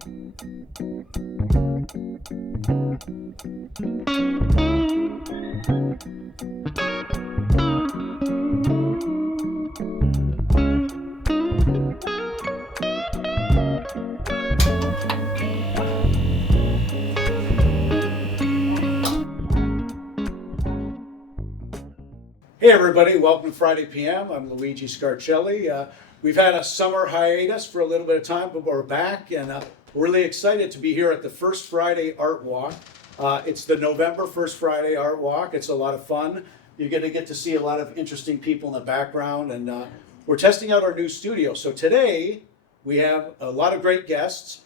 Hey everybody, welcome to Friday PM. I'm Luigi Scarcelli. We've had a summer hiatus for a little bit of time, but we're back and we're really excited to be here at the First Friday Art Walk. It's the November First Friday Art Walk. It's a lot of fun. You're going to get to see a lot of interesting people in the background, and we're testing out our new studio. So today we have a lot of great guests.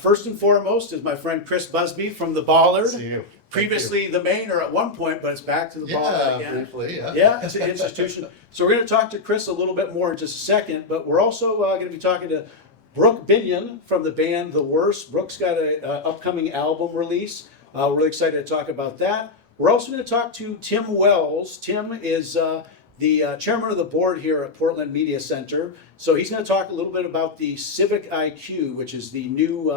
First and foremost is my friend Chris Busby from The Bollard. See you. Previously the Mainer at one point, but it's back to The Bollard again. Briefly, yeah. Yeah, it's an institution. So we're going to talk to Chris a little bit more in just a second, but we're also going to be talking to Brooke Binion from the band The Worst. Brooke's got an upcoming album release. We're really excited to talk about that. We're also going to talk to Tim Wells. Tim is the chairman of the board here at Portland Media Center. So he's going to talk a little bit about the Civic IQ, which is the new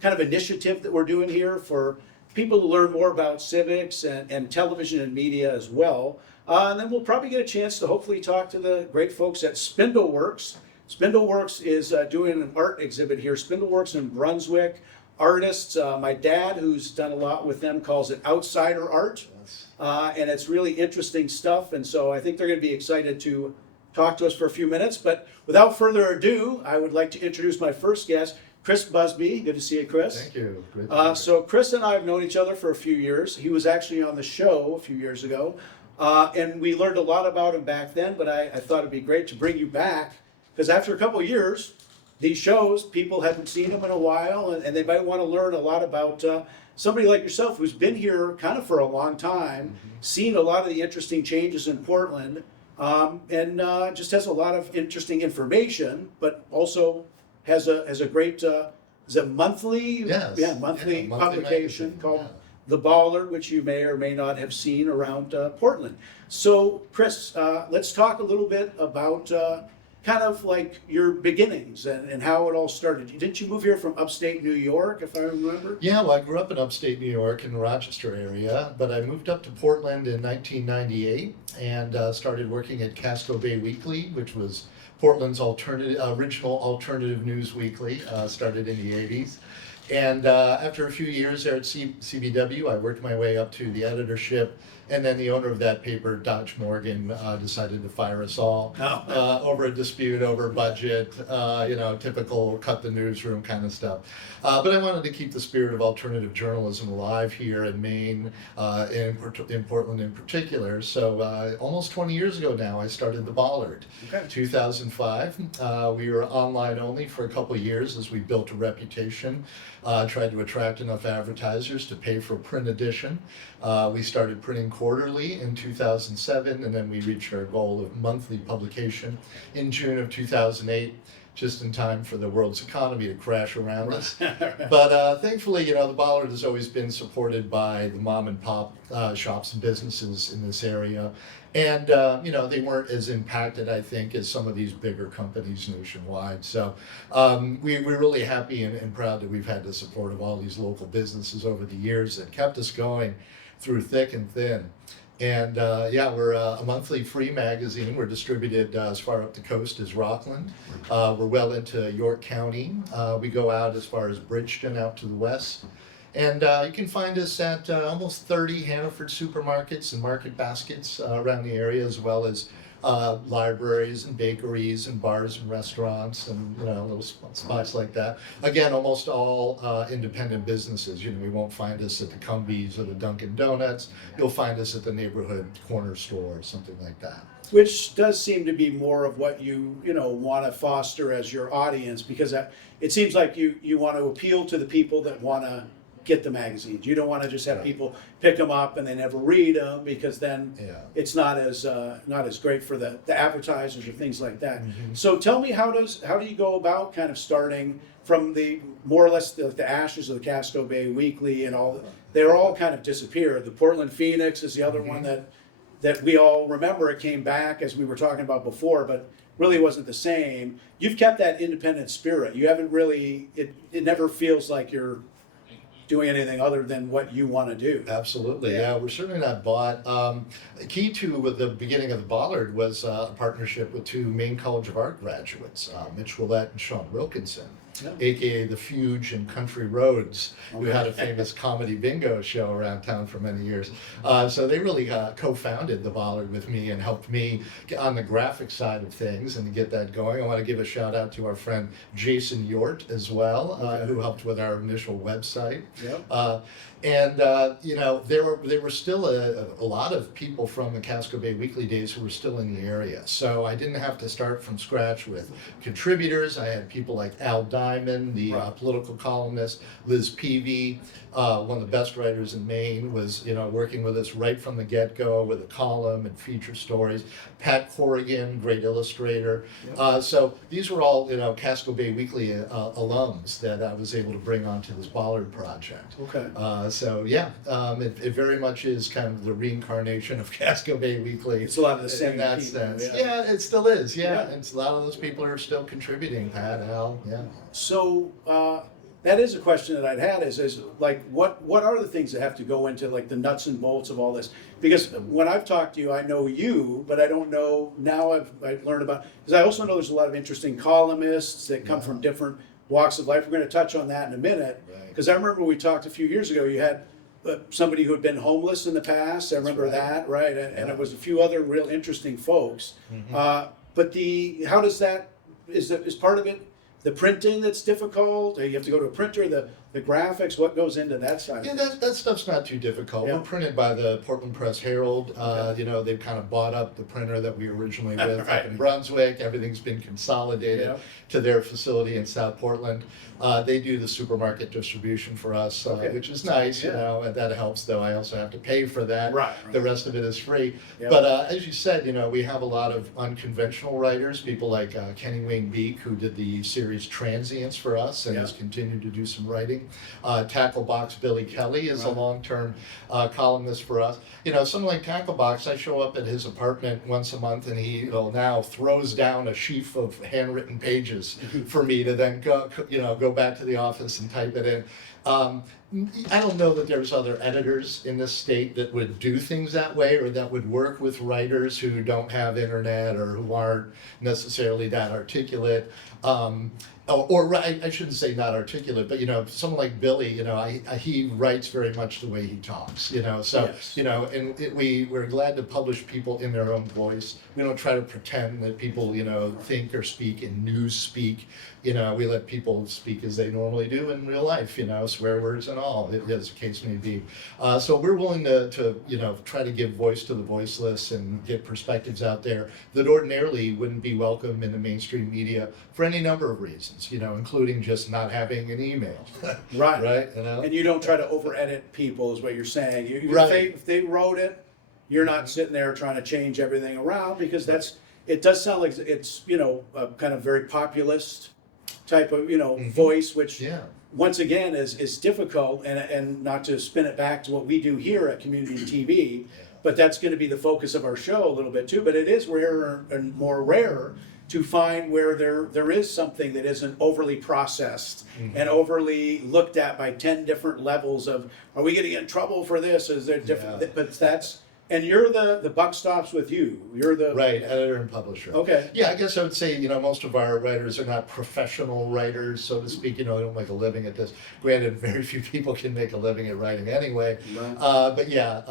kind of initiative that we're doing here for people to learn more about civics and television and media as well. And then we'll probably get a chance to hopefully talk to the great folks at Spindleworks. Spindleworks is doing an art exhibit here. Spindleworks in Brunswick. Artists, my dad, who's done a lot with them, calls it outsider art. Yes. And it's really interesting stuff. And so I think they're going to be excited to talk to us for a few minutes. But without further ado, I would like to introduce my first guest, Chris Busby. Good to see you, Chris. Thank you. Great to be here. So Chris and I have known each other for a few years. He was actually on the show a few years ago. And we learned a lot about him back then, but I thought it'd be great to bring you back because after a couple of years, these shows, people haven't seen them in a while and they might want to learn a lot about somebody like yourself who's been here kind of for a long time, seen a lot of the interesting changes in Portland, and just has a lot of interesting information, but also has a great is it monthly? Yes. Yeah, monthly publication magazine, called yeah. The Bollard, which you may or may not have seen around Portland. So, Chris, let's talk a little bit about kind of like your beginnings and how it all started. Didn't you move here from upstate New York, if I remember? Yeah, well, I grew up in upstate New York in the Rochester area, but I moved up to Portland in 1998 and started working at Casco Bay Weekly, which was Portland's original alternative news weekly, started in the 80s. And after a few years there at CBW, I worked my way up to the editorship, and then the owner of that paper, Dodge Morgan, decided to fire us all over a dispute over budget, typical cut the newsroom kind of stuff. But I wanted to keep the spirit of alternative journalism alive here in Maine, in Portland in particular. So almost 20 years ago now, I started The Bollard. Okay. 2005. We were online only for a couple of years as we built a reputation, tried to attract enough advertisers to pay for a print edition. We started printing quarterly in 2007, and then we reached our goal of monthly publication in June of 2008, just in time for the world's economy to crash around us. But thankfully, the Bollard has always been supported by the mom and pop shops and businesses in this area. And, they weren't as impacted, I think, as some of these bigger companies nationwide. So we're really happy and proud that we've had the support of all these local businesses over the years that kept us going through thick and thin. And we're a monthly free magazine. We're distributed as far up the coast as Rockland. We're well into York County. We go out as far as Bridgeton out to the west. And you can find us at almost 30 Hannaford supermarkets and market baskets around the area, as well as libraries and bakeries and bars and restaurants and little spots like that. Again, almost all independent businesses. We won't find us at the Cumbies or the Dunkin' Donuts. You'll find us at the neighborhood corner store or something like that. Which does seem to be more of what you want to foster as your audience, because it seems like you want to appeal to the people that want to get the magazines. You don't want to just have people pick them up and they never read them, because then it's not as great for the advertisers or things like that. Mm-hmm. So tell me, how do you go about kind of starting from the more or less the ashes of the Casco Bay Weekly and all? They're all kind of disappeared. The Portland Phoenix is the other one that we all remember. It came back, as we were talking about before, but really wasn't the same. You've kept that independent spirit. You haven't really, it never feels like you're doing anything other than what you want to do. Absolutely, Yeah. yeah. We're certainly not bought. Key to with the beginning of the Bollard was a partnership with two Maine College of Art graduates, Mitch Willett and Sean Wilkinson, Yeah. aka the Fuge and Country Roads, who had a Okay. famous comedy bingo show around town for many years. So they really co-founded the Bollard with me and helped me get on the graphic side of things and to get that going. I want to give a shout out to our friend Jason Yort as well, Okay. who helped with our initial website. Yep. You know, there were still a lot of people from the Casco Bay Weekly days who were still in the area. So I didn't have to start from scratch with contributors. I had people like Al Diamond, the Right. political columnist, Liz Peavy, one of the best writers in Maine, was, you know, working with us right from the get-go with a column and feature stories. Pat Corrigan, great illustrator. Yep. So these were all, you know, Casco Bay Weekly alums that I was able to bring onto this Bollard project. Okay. So yeah, it very much is kind of the reincarnation of Casco Bay Weekly. It's a lot of the in same that people, sense. yeah. Yeah, it still is. Yeah, Yeah. and a lot of those people are still contributing. Pat, Al, yeah. So that is a question that I'd had is like what are the things that have to go into like the nuts and bolts of all this? Because when I've talked to you, I know you, but I don't know now. I've learned about, because I also know there's a lot of interesting columnists that come Yeah. from different walks of life. We're going to touch on that in a minute. Right. Because I remember we talked a few years ago. You had somebody who had been homeless in the past. I remember right. that, right? And Yeah. it was a few other real interesting folks. But how does that is part of it the printing that's difficult? Or you have to go to a printer. The graphics. What goes into that side? Yeah, of it? that stuff's not too difficult. Yeah. We're printed by the Portland Press Herald. Okay. You know, they've kind of bought up the printer that we originally with Right. up in Brunswick. Everything's been consolidated Yeah. to their facility in South Portland. They do the supermarket distribution for us, Okay. which is nice, you Yeah. know, and that helps, though I also have to pay for that. Right, The right. rest of it is free. Yeah. But as you said, you know, we have a lot of unconventional writers, people like Kenny Wayne Beek, who did the series Transients for us and Yeah. has continued to do some writing. Tacklebox Billy Kelly is a Right. long-term columnist for us. You know, someone like Tacklebox, I show up at his apartment once a month and he now throws down a sheaf of handwritten pages for me to then go back to the office and type it in. I don't know that there's other editors in this state that would do things that way or that would work with writers who don't have internet or who aren't necessarily that articulate. I shouldn't say not articulate, but you know, someone like Billy, you know, he writes very much the way he talks, you know. So Yes. you know, and we're glad to publish people in their own voice. We don't try to pretend that people, you know, think or speak in news speak. You know, we let people speak as they normally do in real life. You know, swear words and all, as the case may be. So we're willing to you know try to give voice to the voiceless and get perspectives out there that ordinarily wouldn't be welcome in the mainstream media for any number of reasons. You know, including just not having an email. Right. Right. You know. And you don't try to over edit people, is what you're saying. Right. If they wrote it, you're not sitting there trying to change everything around, because it does sound like it's, you know, a kind of very populist type of, you know, voice, which Yeah. once again is difficult, and not to spin it back to what we do here at Community TV, but that's going to be the focus of our show a little bit too. But it is rarer and more rare to find where there is something that isn't overly processed and overly looked at by 10 different levels of, are we getting in trouble for this? Is there different? Yeah. But and you're the buck stops with you. You're the Right, editor and publisher. Okay. Yeah, I guess I would say, you know, most of our writers are not professional writers, so to speak. You know, they don't make a living at this. Granted, very few people can make a living at writing anyway. Right. But yeah,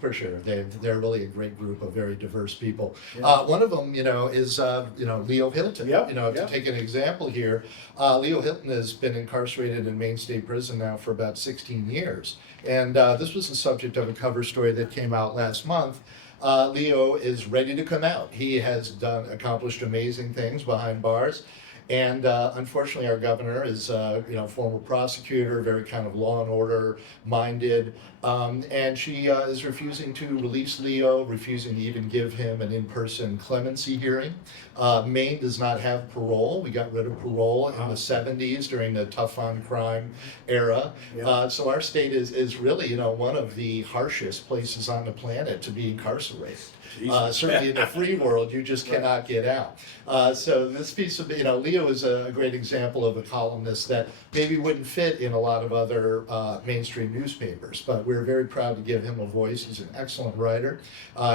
for sure, they're really a great group of very diverse people. Yeah. One of them, you know, is you know, Leo Hilton. Yep, You know, yep. to take an example here, Leo Hilton has been incarcerated in Maine State Prison now for about 16 years. And this was the subject of a cover story that came out last month. Leo is ready to come out. He has accomplished amazing things behind bars. And unfortunately, our governor is, you know, former prosecutor, very kind of law and order minded, and she is refusing to release Leo, refusing to even give him an in-person clemency hearing. Maine does not have parole. We got rid of parole in the 70s during the tough on crime era. Yeah. So our state is really, you know, one of the harshest places on the planet to be incarcerated. Jesus. Certainly in the free world, you just cannot get out. So this piece of, Leo is a great example of a columnist that maybe wouldn't fit in a lot of other mainstream newspapers, but we're very proud to give him a voice. He's an excellent writer.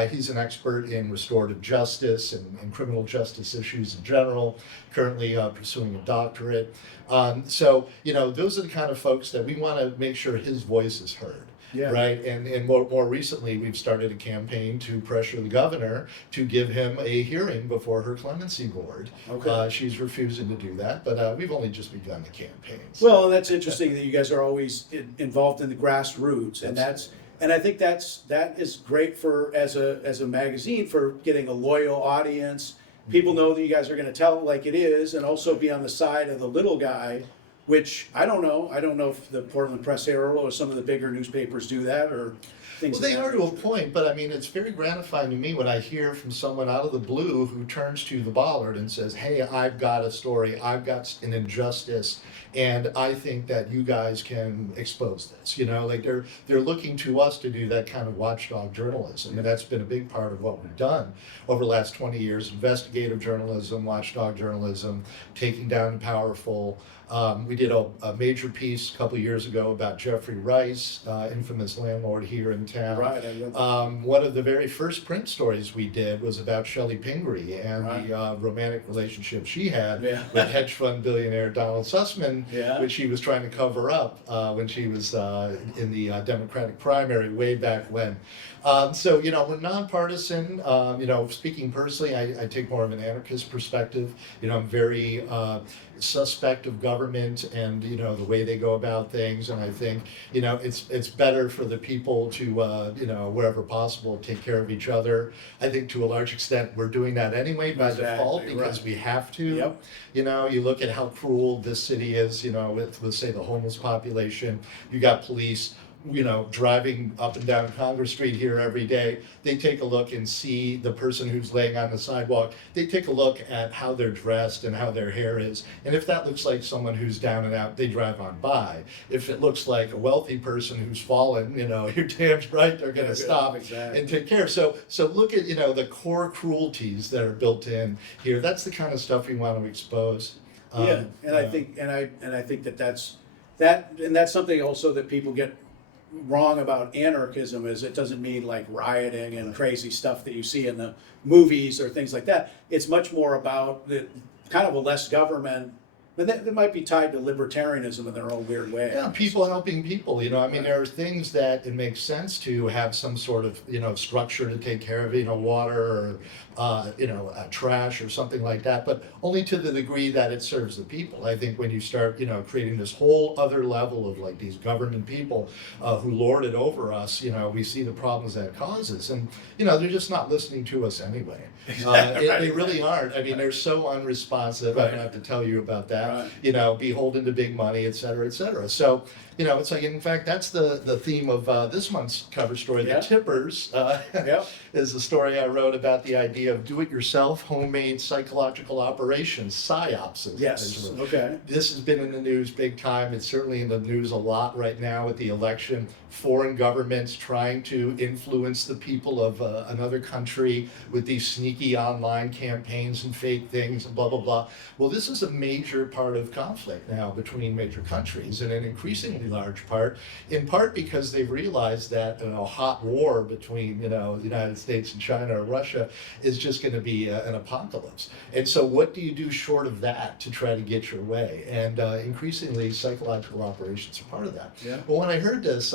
He's an expert in restorative justice and criminal justice issues in general, currently pursuing a doctorate. So, those are the kind of folks that we want to make sure his voice is heard. Yeah. Right, and more recently, we've started a campaign to pressure the governor to give him a hearing before her clemency board. Okay. She's refusing to do that, but we've only just begun the campaign. Well, that's interesting that you guys are always involved in the grassroots, and I think that is great for as a magazine for getting a loyal audience. People know that you guys are going to tell it like it is, and also be on the side of the little guy. Which I don't know. I don't know if the Portland Press Herald or some of the bigger newspapers do that or things. Well, they of are that to a nature. point, but I mean, it's very gratifying to me when I hear from someone out of the blue who turns to the bollard and says, "Hey, I've got a story. I've got an injustice, and I think that you guys can expose this." Like they're looking to us to do that kind of watchdog journalism, and that's been a big part of what we've done over the last 20 years: investigative journalism, watchdog journalism, taking down the powerful. We did a major piece a couple of years ago about Jeffrey Rice, infamous landlord here in town. Right. I read that. One of the very first print stories we did was about Shelley Pingree and Right. the romantic relationship she had Yeah. with hedge fund billionaire Donald Sussman, Yeah. which she was trying to cover up when she was in the Democratic primary way back when. So, we're nonpartisan. Speaking personally, I take more of an anarchist perspective. I'm very suspect of government and the way they go about things, and I think it's better for the people to wherever possible take care of each other. I think to a large extent we're doing that anyway by default Exactly, because right. we have to. Yep. You look at how cruel this city is, with say the homeless population. You got police driving up and down Congress Street here every day. They take a look and see the person who's laying on the sidewalk. They take a look at how they're dressed and how their hair is. And if that looks like someone who's down and out, they drive on by. If it looks like a wealthy person who's fallen, you're damn right they're going to stop Exactly. and take care. So look at, the core cruelties that are built in here. That's the kind of stuff we want to expose. Yeah, and I think that's something also that people get wrong about anarchism is it doesn't mean like rioting and crazy stuff that you see in the movies or things like that. It's much more about the kind of a less government, but that might be tied to libertarianism in their own weird way. Yeah, people helping people. There are things that it makes sense to have some sort of, structure to take care of, water or, trash or something like that, but only to the degree that it serves the people. I think when you start, creating this whole other level of like these government people who lord it over us, we see the problems that it causes. And, they're just not listening to us anyway. They really aren't. I mean, they're so unresponsive. I don't have to tell you about that. Right. Beholden to big money, et cetera, et cetera. So, it's like, in fact, that's the theme of this month's cover story. Yeah. The Tippers Yep. is the story I wrote about the idea of do-it-yourself homemade psychological operations, PSYOPs. Yes. Okay. This has been in the news big time. It's certainly in the news a lot right now with the election. Foreign governments trying to influence the people of another country with these sneaky online campaigns and fake things and blah, blah, blah. Well, this is a major part of conflict now between major countries, and an increasingly large part, in part because they've realized that a hot war between the United States and China or Russia is just going to be an apocalypse. And so what do you do short of that to try to get your way? And increasingly psychological operations are part of that. Yeah. But when I heard this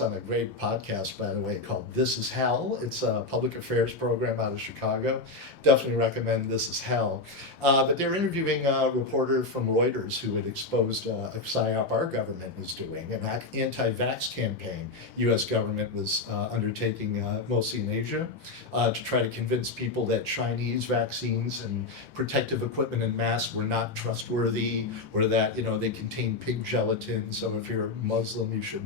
on a great podcast, by the way, called This Is Hell. It's a public affairs program out of Chicago. Definitely recommend This Is Hell. But they're interviewing a reporter from Reuters who had exposed a PSYOP our government was doing, an anti-vax campaign U.S. government was undertaking mostly in Asia to try to convince people that Chinese vaccines and protective equipment and masks were not trustworthy, or that they contain pig gelatin. So if you're Muslim, you should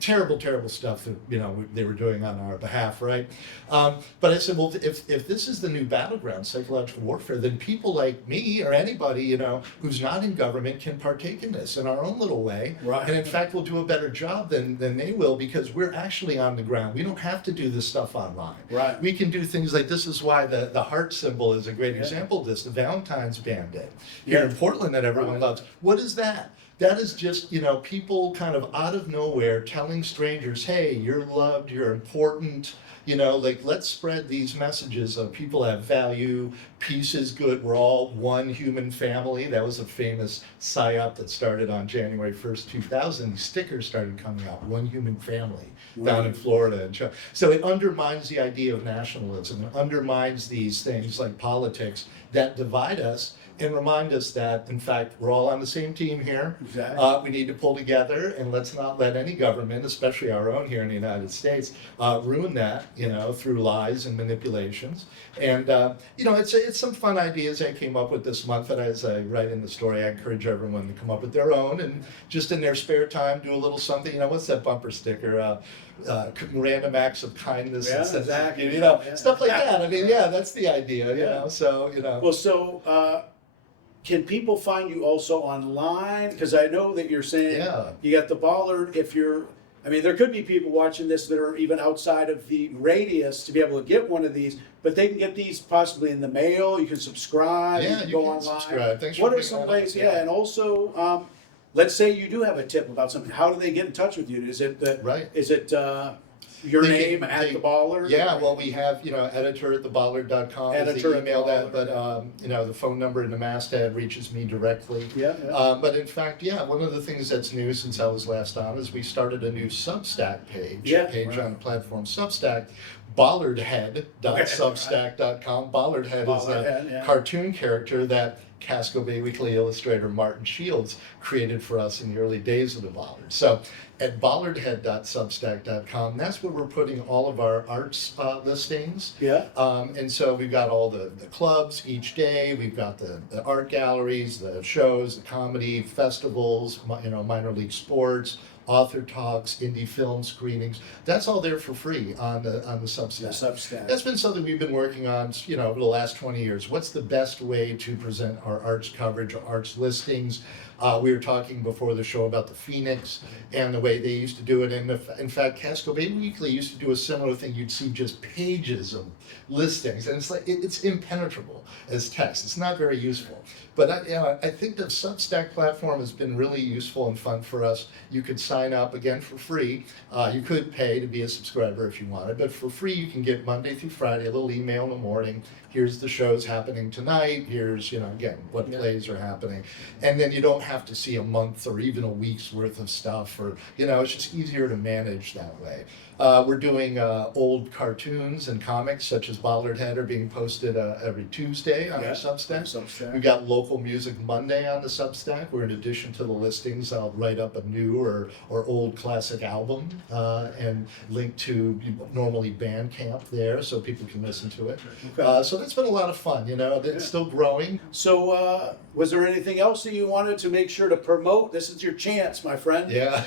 terrible stuff that they were doing on our behalf, right? But I said, well, if this is the new battleground, psychological warfare, then people like me or anybody who's not in government can partake in this in our own little way. Right. And in fact, we'll do a better job than they will because we're actually on the ground. We don't have to do this stuff online. Right. We can do things like this is why the heart symbol is a great Yeah. example of this, the Valentine's Band Day here Yeah. in Portland that everyone Right. loves. What is that? That is just, people kind of out of nowhere telling strangers, hey, you're loved, you're important. Let's spread these messages of people have value, peace is good, we're all one human family. That was a famous PSYOP that started on January 1st, 2000. These stickers started coming out, one human family, down in Florida. So it undermines the idea of nationalism, it undermines these things like politics that divide us and remind us that, in fact, we're all on the same team here. Exactly. We need to pull together, and let's not let any government, especially our own here in the United States, ruin that, through lies and manipulations. And, it's some fun ideas I came up with this month that as I write in the story, I encourage everyone to come up with their own and just in their spare time do a little something. What's that bumper sticker? Random acts of kindness. Yeah, and sensitivity, exactly. Yeah. stuff like that. I mean, that's the idea, Yeah. So, Well, can people find you also online? Because I know that you're saying Yeah. you got the Ballard. There could be people watching this that are even outside of the radius to be able to get one of these, but they can get these possibly in the mail. You can subscribe. Yeah, can you go can online. subscribe. Thanks for What are bringing some that up. ways? Yeah. And also, let's say you do have a tip about something. How do they get in touch with you? Is it Right. your They can- name at they- the Ballard? Yeah, well, we have, editor at theballard.com is Editor the at email that, theballard. but, the phone number in the masthead reaches me directly. Yeah. But in fact, one of the things that's new since I was last on is we started a new Substack page Yeah, on right. the platform Substack, ballardhead.substack.com. Ballardhead is Ballardhead, a yeah. cartoon character that Casco Bay Weekly illustrator Martin Shields created for us in the early days of the Ballard. So at ballardhead.substack.com, that's where we're putting all of our arts listings. Yeah. And so we've got all the clubs each day. We've got the art galleries, the shows, the comedy festivals, minor league sports, author talks, indie film screenings. That's all there for free on the Substack. The Substack. That's been something we've been working on, over the last 20 years. What's the best way to present our arts coverage, our arts listings? We were talking before the show about the Phoenix and the way they used to do it. And in fact, Casco Bay Weekly used to do a similar thing. You'd see just pages of listings, and it's like it's impenetrable as text. It's not very useful. But I think the Substack platform has been really useful and fun for us. You could sign up again for free. You could pay to be a subscriber if you wanted, but for free you can get Monday through Friday a little email in the morning. Here's the shows happening tonight. Here's again what plays are happening, and then you don't have to see a month or even a week's worth of stuff. Or it's just easier to manage that way. We're doing old cartoons and comics such as Ballard Head are being posted every Tuesday on our Substack. Substack. We've got Local Music Monday on the Substack, where in addition to the listings, I'll write up a new or old classic album and link to normally Bandcamp there so people can listen to it. Okay. So that's been a lot of fun, it's still growing. So, was there anything else that you wanted to make sure to promote? This is your chance, my friend. Yeah,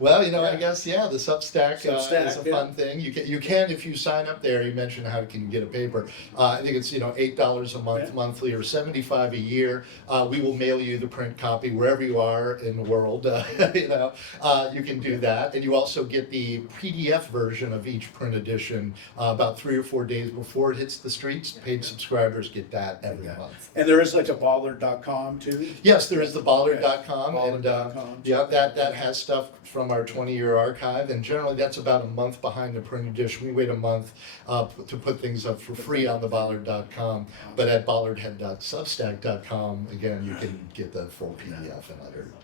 well, I Yeah. guess the Substack, Substack, is a fun thing. You can if you sign up there. You mentioned how can you get a paper. I think it's $8 a month monthly or $75 a year. We will mail you the print copy wherever you are in the world. You can do that, and you also get the PDF version of each print edition about 3 or 4 days before it hits the streets. Paid subscribers get that every month. And there is like a Ballard.com too. Yes, there is the Ballard.com, Ballard.com. and that has stuff from our 20-year archive, and generally that's about a month behind the print edition. We wait a month to put things up for free on the Ballard.com, but at ballardhead.substack.com, again, you can get the full PDF and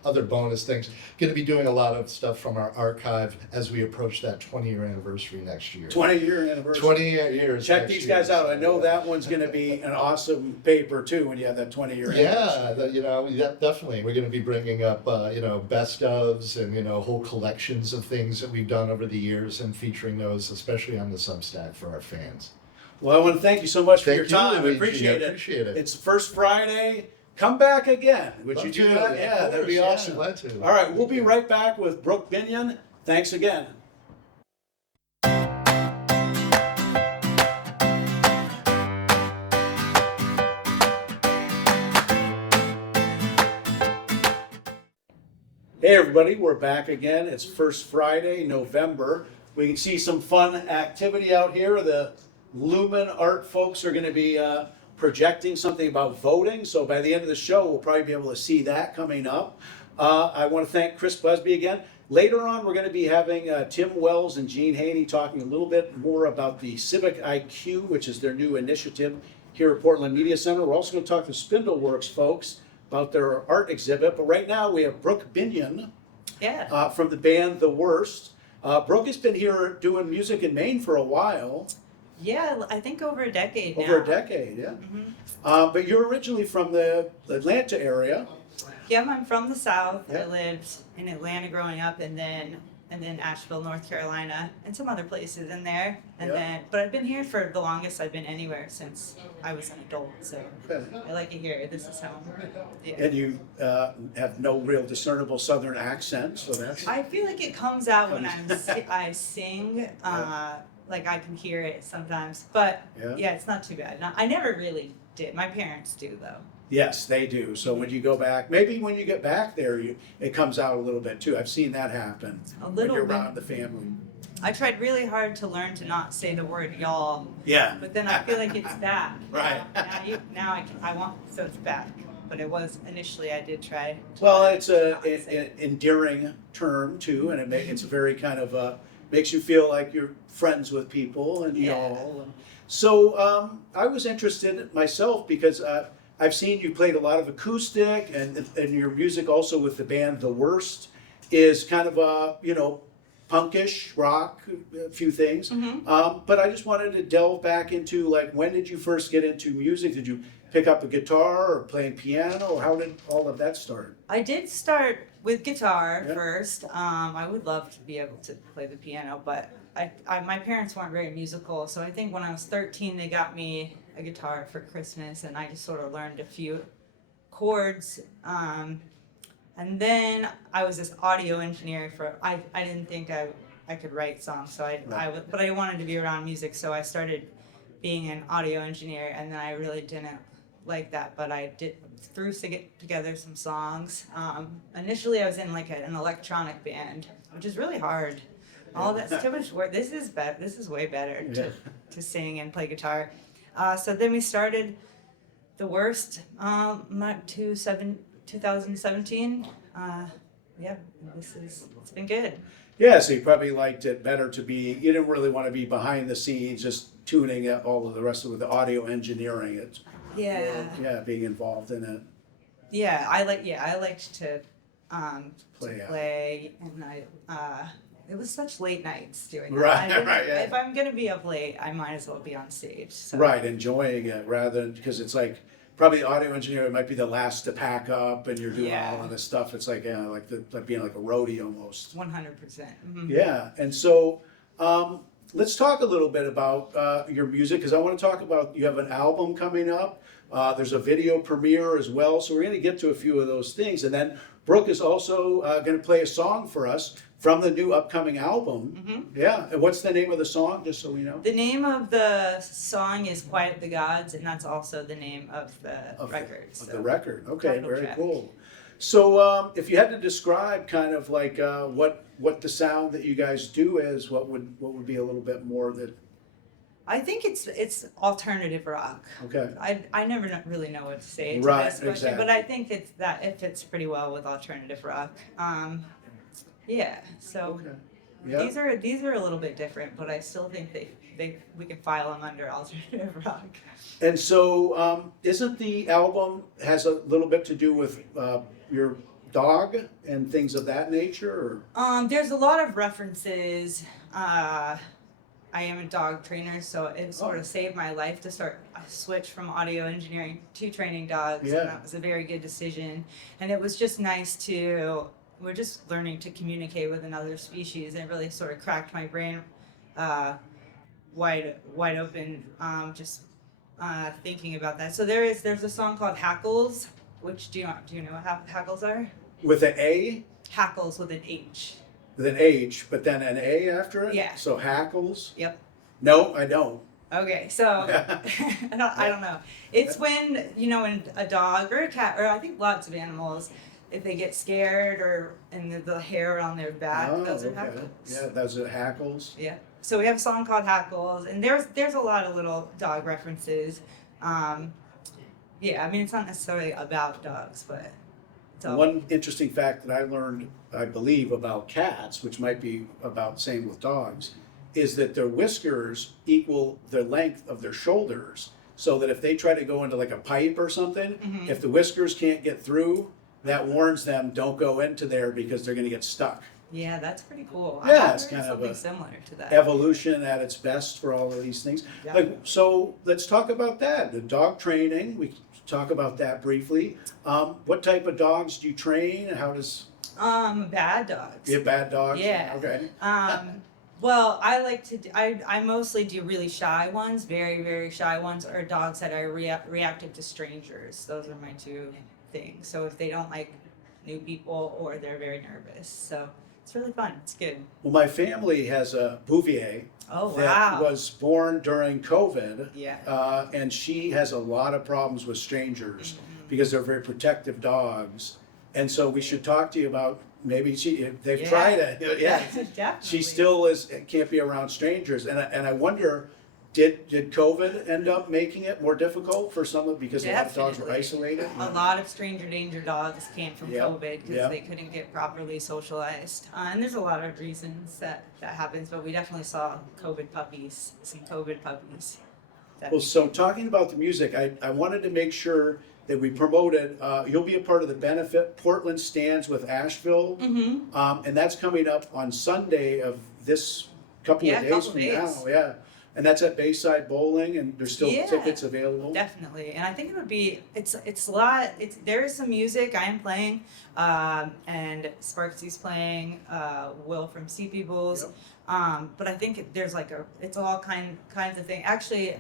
other bonus things. Going to be doing a lot of stuff from our archive as we approach that 20-year anniversary next year. 20-year anniversary. 20 years. Check next these year. guys out. I know that one's going to be an awesome paper too when you have that 20-year anniversary. Yeah, definitely. We're going to be bringing up, best ofs and, whole collections of things that we've done over the years and featuring those, especially on the Substack for our fans. Well, I want to thank you so much for Thank your you, time. I Luigi. appreciate I it. appreciate it. It's first Friday. Come back again. Would you Love do to. that? Of Yeah, that'd be course, yeah, awesome. glad to. All right, we'll be right back with Brooke Binion. Thanks again. Hey everybody, we're back again. It's first Friday, November. We can see some fun activity out here. The Lumen Art folks are going to be projecting something about voting. So by the end of the show, we'll probably be able to see that coming up. I want to thank Chris Busby again. Later on, we're going to be having Tim Wells and Gene Haney talking a little bit more about the Civic IQ, which is their new initiative here at Portland Media Center. We're also going to talk to Spindleworks folks about their art exhibit. But right now we have Brooke Binion from the band The Worst. Brooke has been here doing music in Maine for a while. Yeah, I think over a decade now. Over a decade, yeah. But you're originally from the Atlanta area. Yeah, I'm from the South. Yeah. I lived in Atlanta growing up, and then Asheville, North Carolina, and some other places in there. But I've been here for the longest I've been anywhere since I was an adult. So Okay. I like it here. This is home. Yeah. And you have no real discernible Southern accent, so that's... I feel like it comes out when I sing. Like I can hear it sometimes, but yeah, it's not too bad. I never really did. My parents do though. Yes, they do. So when you go back, maybe when you get back there, it comes out a little bit too. I've seen that happen when you're around the family. I tried really hard to learn to not say the word y'all. Yeah. But then I feel like it's back. Right. I want, so it's back. But it was, initially I did try. Well, it's an endearing term too, and it's a very kind of, makes you feel like you're friends with people and y'all. So I was interested myself because I've seen you played a lot of acoustic, and your music also with the band The Worst is kind of a, punkish rock, a few things. But I just wanted to delve back into, like, when did you first get into music? Did you pick up a guitar or playing piano, or how did all of that start? I did start with guitar first. I would love to be able to play the piano, but my parents weren't very musical, so I think when I was 13 they got me a guitar for Christmas, and I just sort of learned a few chords. And then I was this audio engineer I didn't think I could write songs, so but I wanted to be around music, so I started being an audio engineer, and then I really didn't like that, but I threw together some songs. Initially I was in like an electronic band, which is really hard. All that's too much work. This is way better to sing and play guitar. So then we started The Worst, 2017. It's been good. Yeah, so you probably liked it better to be, you didn't really want to be behind the scenes, just tuning all of the rest of the audio engineering. It's being involved in it. Yeah, I liked to play, and it was such late nights doing that. Right. Yeah. If I'm gonna be up late, I might as well be on stage. So. Right, enjoying it rather than, because it's like, probably the audio engineer might be the last to pack up, and you're doing all of this stuff. It's like, like being like a roadie almost. 100%. Mm-hmm. Yeah, and so let's talk a little bit about your music, because I want to talk about, you have an album coming up. There's a video premiere as well, so we're going to get to a few of those things. And then Brooke is also going to play a song for us from the new upcoming album. Yeah, and what's the name of the song, just so we know? The name of the song is Quiet the Gods, and that's also the name of the record. The record, okay, very track. cool. So if you had to describe kind of like what the sound that you guys do is, what would be a little bit more that... I think it's alternative rock. Okay. I never really know what to say to Right, this question, exactly. but I think it fits pretty well with alternative rock. So Okay. Yeah. these are a little bit different, but I still think we can file them under alternative rock. And so isn't the album has a little bit to do with your dog and things of that nature? Or? There's a lot of references. I am a dog trainer, so it sort of saved my life to switch from audio engineering to training dogs. Yeah. And that was a very good decision. And it was just nice we're just learning to communicate with another species, and it really sort of cracked my brain wide open, thinking about that. So there's a song called Hackles, which do you know what hackles are? With an A? Hackles with an H. With an H, but then an A after it? Yeah. So hackles? Yep. No, I don't. Okay, so I don't know. It's when a dog or a cat, or I think lots of animals, if they get scared or and the hair on their back, Oh, those are okay. hackles. Yeah, those are hackles. Yeah. So we have a song called Hackles, and there's a lot of little dog references. Yeah, I mean it's not necessarily about dogs, but it's all, One interesting fact that I learned, I believe, about cats, which might be about same with dogs, is that their whiskers equal the length of their shoulders. So that if they try to go into like a pipe or something, Mhm. if the whiskers can't get through, that warns them don't go into there because they're going to get stuck. yeah, that's pretty cool. Yeah, I have it's heard kind of something a similar to that. Evolution at its best for all of these things. Yeah. Like, so let's talk about that. The dog training. We talk about that briefly. What type of dogs do you train, and how does Bad dogs. you have bad dogs? Yeah. Okay. Well, I like to. I mostly do really shy ones, very very shy ones, or dogs that are reactive to strangers. Those are my two things. So if they don't like new people or they're very nervous, so it's really fun. It's good. Well, my family has a Bouvier Oh that wow. was born during COVID, Yeah. and she has a lot of problems with strangers Mhm. because they're very protective dogs. And so we should talk to you about maybe they've Yeah. tried it. Yeah. Definitely. She still can't be around strangers, and I wonder, did COVID end up making it more difficult for some of, because a lot of dogs were Definitely. isolated? A lot of stranger danger dogs came from Yep, COVID because yep. they couldn't get properly socialized. And there's a lot of reasons that happens, but we definitely saw some COVID puppies. Well, so talking about the music, I wanted to make sure that we promoted, you'll be a part of the benefit, Portland Stands with Asheville, Mm-hmm. and that's coming up on Sunday of this couple Yeah, of days couple from days. now, yeah. And that's at Bayside Bowling, and there's still Yeah. tickets available. Definitely, and I think it would be. It's a lot. There is some music I am playing, and Sparksy's playing. Will from Sea Peoples, but I think there's like it's all kinds of thing. Actually,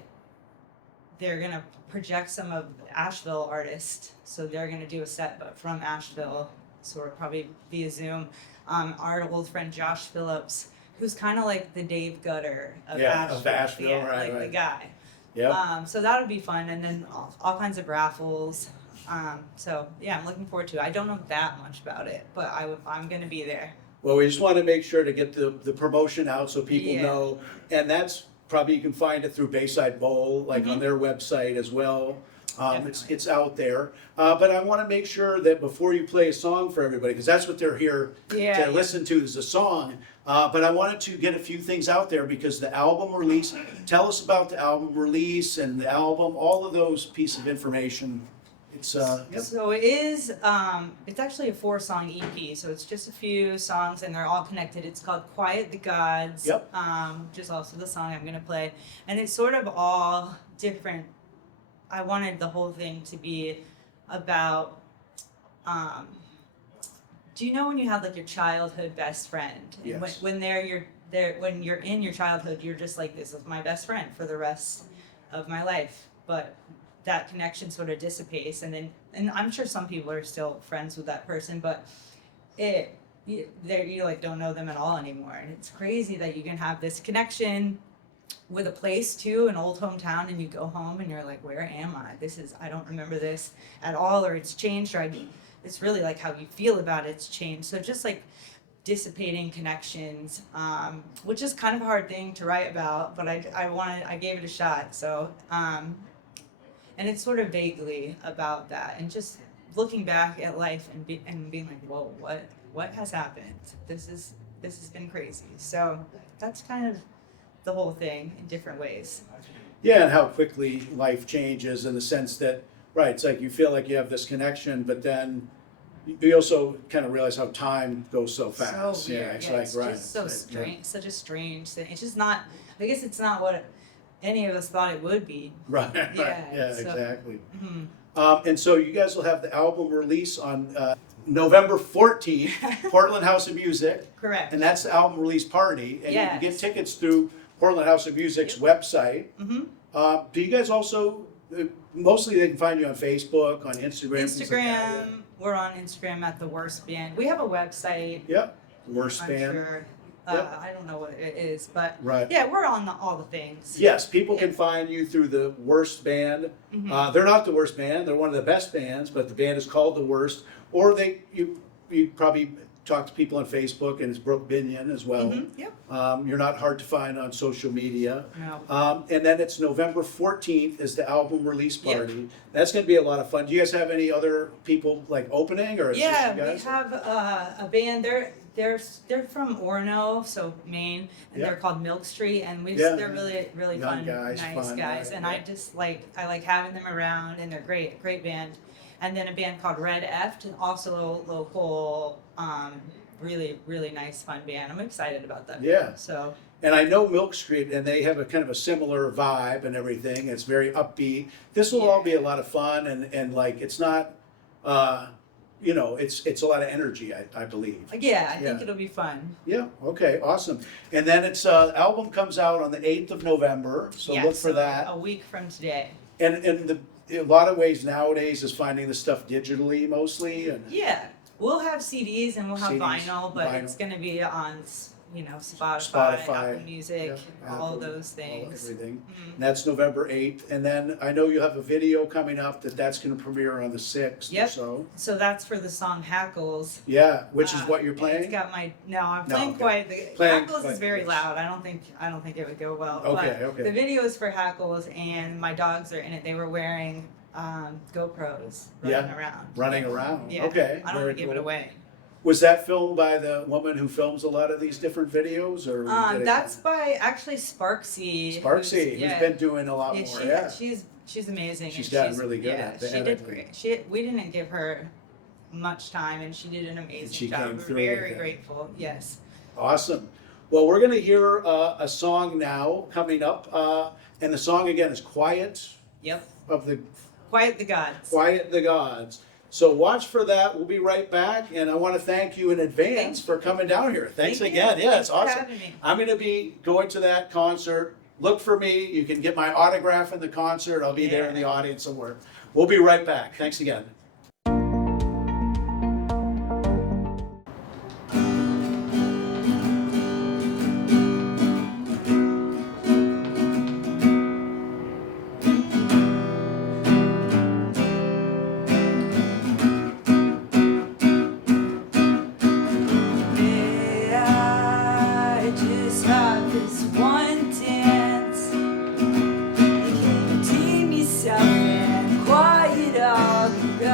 they're gonna project some of Asheville artists, so they're gonna do a set, but from Asheville, sort of probably via Zoom. Our old friend Josh Phillips, who's kind of like the Dave Gutter of Yeah, Asheville. of Asheville, yeah, right, like the right. guy. Yeah, So that would be fun, and then all kinds of raffles. So yeah, I'm looking forward to it. I don't know that much about it, but I'm gonna be there. well, we just want to make sure to get the promotion out so people Yeah. know, and that's probably, you can find it through Bayside Bowl, like on Mhm. their website as well. It's Definitely. out there, but I want to make sure that before you play a song for everybody, because that's what they're here Yeah. to listen to, is a song. But I wanted to get a few things out there because the album release. Tell us about the album release and the album, all of those pieces of information. It's yep. So it is. It's actually a 4-song EP. So it's just a few songs, and they're all connected. It's called "Quiet the Gods," Yep. which is also the song I'm gonna play, and it's sort of all different. I wanted the whole thing to be about. Do you know when you have like your childhood best friend? And Yes. when when you're in your childhood, you're just like, this is my best friend for the rest of my life. But that connection sort of dissipates, and I'm sure some people are still friends with that person, but you like don't know them at all anymore. And it's crazy that you can have this connection with a place too, an old hometown, and you go home and you're like, where am I? I don't remember this at all, or it's changed, or it's really like how you feel about it's changed. So just like dissipating connections, which is kind of a hard thing to write about, but I gave it a shot. So and it's sort of vaguely about that, and just looking back at life and being like, whoa, what has happened? This has been crazy. So that's kind of the whole thing in different ways. Yeah, and how quickly life changes in the sense that, right, it's like you feel like you have this connection, but then you also kind of realize how time goes so fast. So weird. Yeah, it's Yeah, like, it's right. just so it's like, strange, such a strange thing. It's just not. I guess it's not what any of us thought it would be. Right, Yeah, yeah, so- exactly. Mhm. And so you guys will have the album release on November 14th, Portland House of Music, Correct. and that's the album release party. And you can get Yes. tickets through Portland House of Music's website. Mhm. Do you guys also, mostly they can find you on Facebook, on Instagram? things like that, Instagram. We're on Instagram at The Worst Band. We have a website. yeah. Yep, Worst I'm Band. sure. Yep. I don't know what it is, but Right. yeah, we're on all the things. Yes, people can find you through the Worst Band. They're not the worst band; they're one of the best bands, but the band is called the Worst. Or you probably talk to people on Facebook, and it's Brooke Binion as well. Yep. You're not hard to find on social media. No. And then it's November 14th is the album release Yep. party. That's going to be a lot of fun. Do you guys have any other people like opening, or is Yeah, just you we guys? have a band. They're from Orono, so Maine, and Yeah. they're called Milk Street, and Yeah. they're really Young fun, guys, nice fun, guys, right, and yeah. I like having them around, and they're great band. And then a band called Red F, and also local, really nice fun band. I'm excited about that. Yeah. So And I know Milk Street, and they have a kind of a similar vibe and everything. It's very upbeat. This will all be a lot of fun, and like it's not, it's a lot of energy. I believe. yeah, I think Yeah. it'll be fun. Yeah. Okay. Awesome. And then it's album comes out on the 8th of November. So Yeah, look for that. a week from today. And a lot of ways nowadays is finding the stuff digitally mostly, and Yeah, we'll have CDs and we'll have CDs, vinyl, but vinyl. it's going to be on, Spotify, Spotify, Apple Music, yeah, all Apple, those things. everything. Mhm. And that's November 8th. And then I know you have a video coming up that's going to premiere on the 6th or Yep. so. So that's for the song Hackles. Yeah, which is what you're It's playing. got my I'm No, playing okay. quite the Playing Hackles quite- is very yes. loud. I don't think it would go well. Okay, but okay. The video is for Hackles, and my dogs are in it. They were wearing GoPros running around. Running around. Yeah. Okay. I don't very want to give it cool. away. Was that filmed by the woman who films a lot of these different videos, or did it- That's by actually Sparksy. Sparksy, yeah. who's been doing a lot Yeah, more. Yeah. she's amazing. She's and gotten really good yeah, at the she did editing. great. We didn't give her much time, and she did an amazing she job. came We're through with very it. grateful. Yes. Awesome. Well, we're going to hear a song now coming up, and the song again is "Quiet Yep. of the Quiet the Gods. Quiet the Gods." So watch for that. We'll be right back, and I want to thank you in advance Thank for coming down here. Thanks Thank you. again. Yeah, Thanks it's for awesome. having me. I'm going to be going to that concert. Look for me. You can get my autograph in the concert. I'll be there in the audience somewhere. We'll be right back. Thanks again. I just have this one dance. Tame yourself and quiet all the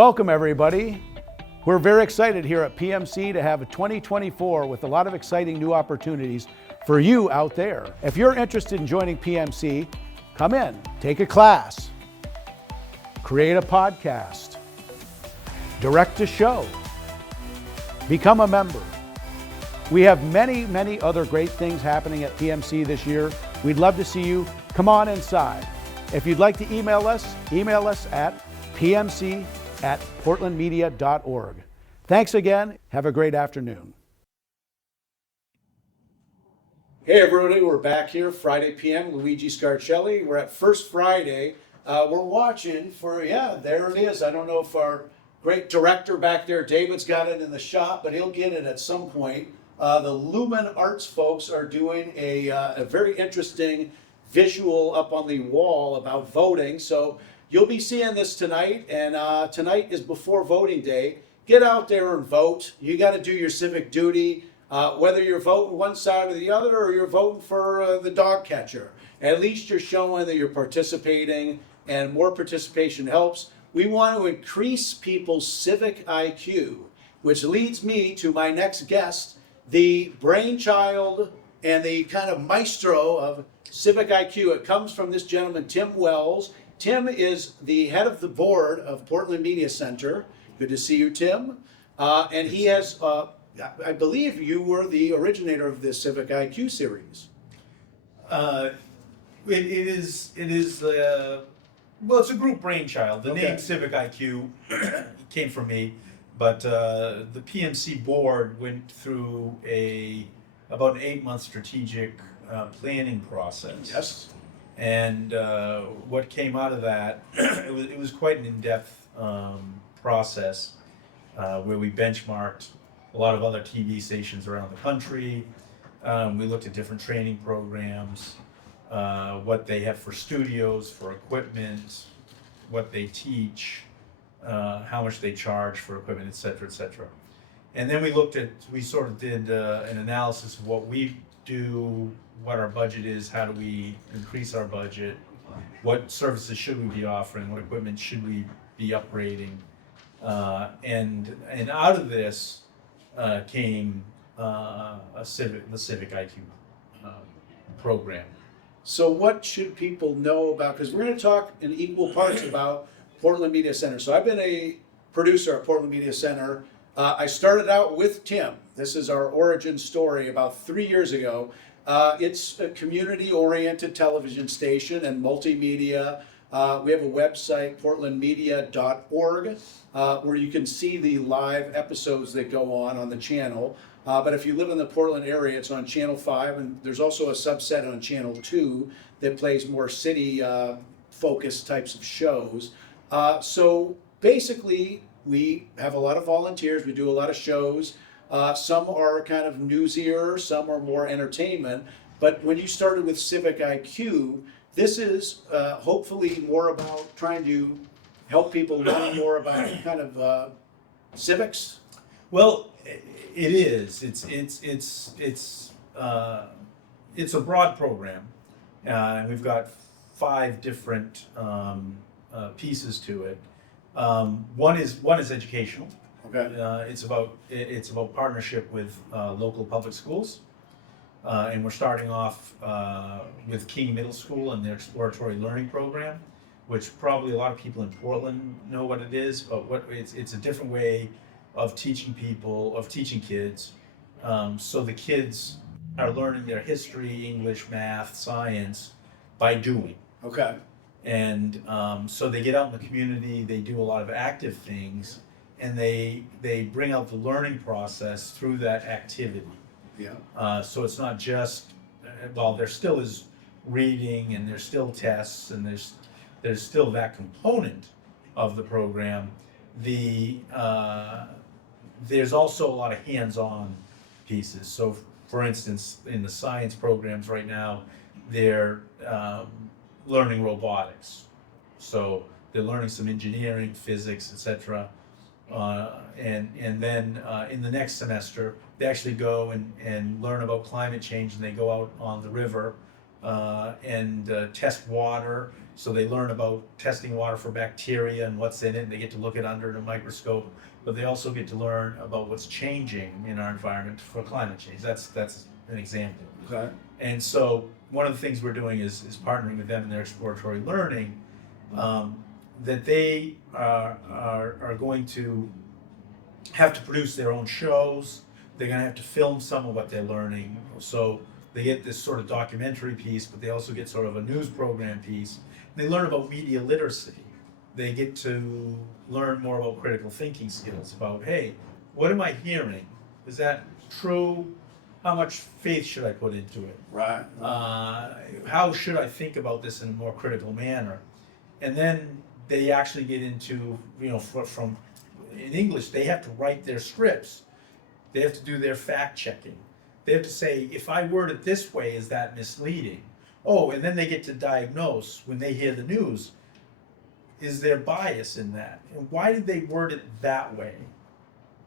Welcome, everybody. We're very excited here at PMC to have a 2024 with a lot of exciting new opportunities for you out there. If you're interested in joining PMC, come in, take a class, create a podcast, direct a show, become a member. We have many, many other great things happening at PMC this year. We'd love to see you. Come on inside. If you'd like to email us at pmc@portlandmedia.org. Thanks again. Have a great afternoon. Hey everybody, we're back here Friday PM, Luigi Scarcelli. We're at First Friday. We're watching for, there it is. I don't know if our great director back there, David's got it in the shop, but he'll get it at some point. The Lumen Arts folks are doing a very interesting visual up on the wall about voting. So you'll be seeing this tonight, and tonight is before voting day. Get out there and vote. You got to do your civic duty, whether you're voting one side or the other, or you're voting for the dog catcher. At least you're showing that you're participating, and more participation helps. We want to increase people's civic IQ, which leads me to my next guest, the brainchild and the kind of maestro of civic IQ. It comes from this gentleman, Tim Wells. Tim is the head of the board of Portland Media Center. Good to see you, Tim. And he has, I believe you were the originator of this Civic IQ series. It is, well, it's a group brainchild. The Okay. name Civic IQ came from me, but the PMC board went through about an 8-month strategic planning process. Yes. And what came out of that, it was quite an in-depth process where we benchmarked a lot of other TV stations around the country. We looked at different training programs, what they have for studios, for equipment, what they teach, how much they charge for equipment, et cetera, et cetera. And then we sort of did an analysis of what we do, what our budget is, how do we increase our budget, what services should we be offering, what equipment should we be upgrading, and out of this came the Civic IQ program. So what should people know about, because we're going to talk in equal parts about Portland Media Center. So I've been a producer at Portland Media Center. I started out with Tim. This is our origin story about 3 years ago. It's a community-oriented television station and multimedia. We have a website, portlandmedia.org, where you can see the live episodes that go on the channel. But if you live in the Portland area, it's on Channel 5, and there's also a subset on Channel 2 that plays more city-focused types of shows. So basically, we have a lot of volunteers. We do a lot of shows. Some are kind of newsier, some are more entertainment. But when you started with Civic IQ, this is hopefully more about trying to help people learn more about kind of civics. Well, it is. It's a broad program, and we've got 5 different pieces to it. One is educational. Okay. It's about partnership with local public schools, and we're starting off with King Middle School and their exploratory learning program, which probably a lot of people in Portland know what it is, but it's a different way of teaching kids, so the kids are learning their history, English, math, science by doing. Okay. And so they get out in the community, they do a lot of active things, and they bring out the learning process through that activity. Yeah. So it's not just, well, there still is reading and there's still tests and there's still that component of the program. There's also a lot of hands-on pieces. So for instance, in the science programs right now, they're learning robotics. So they're learning some engineering, physics, etc. And then in the next semester, they actually go and learn about climate change, and they go out on the river and test water. So they learn about testing water for bacteria and what's in it, and they get to look at under the microscope. But they also get to learn about what's changing in our environment for climate change. That's an example. Okay. And so one of the things we're doing is partnering with them in their exploratory learning, that they are going to have to produce their own shows. They're going to have to film some of what they're learning. So they get this sort of documentary piece, but they also get sort of a news program piece. They learn about media literacy. They get to learn more about critical thinking skills, about, hey, what am I hearing? Is that true? How much faith should I put into it? Right. How should I think about this in a more critical manner? And then they actually get into, from in English, they have to write their scripts. They have to do their fact checking. They have to say, if I word it this way, is that misleading? Oh, and then they get to diagnose when they hear the news. Is there bias in that? And why did they word it that way?